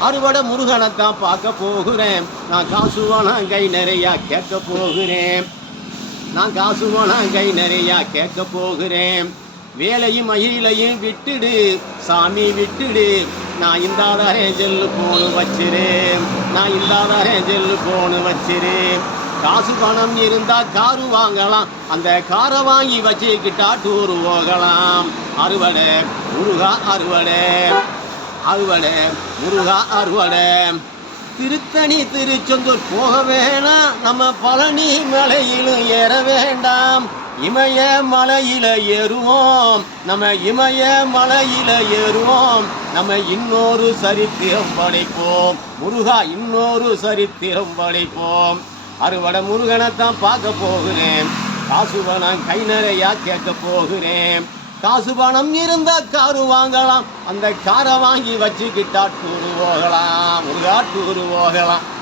அறுவடை முருகனைத்தான் பார்க்க போகிறேன். நான் காசு வேணாம் கை நிறையா கேட்க போகிறேன். நான் காசு வேணாம் கை நிறையா கேட்க போகிறேன். வேலையும் மயிலையும் விட்டுடு சாமி விட்டுடு. நான் இந்தாதாரேன் செல்லு போனு வச்சிரேன். நான் இந்தாதாரேன் செல்லு போனு வச்சிரேன். காசு பணம் இருந்தா காரு வாங்கலாம். அந்த காரை வாங்கி வச்சுக்கிட்டா டூரு போகலாம். அறுவடை முருகா அறுவடை, அறுவடை முருகா அறுவடை. திருத்தணி திருச்செந்தூர் போக வேணாம். நம்ம பழனி மலையிலும் ஏற வேண்டாம். இமய மலையில ஏறுவோம். நம்ம இமய மலையில ஏறுவோம். நம்ம இன்னொரு சரித்திரம் படைப்போம். முருகா இன்னொரு சரித்திரம் படைப்போம். அறுவடை முருகனைத்தான் பார்க்க போகிறேன். காசு பணம் கை நிறையா கேட்க போகிறேன். காசு பணம் இருந்தா காரு வாங்கலாம். அந்த காரை வாங்கி வச்சுக்கிட்டா டூரு போகலாம். முருகா டூரு போகலாம்.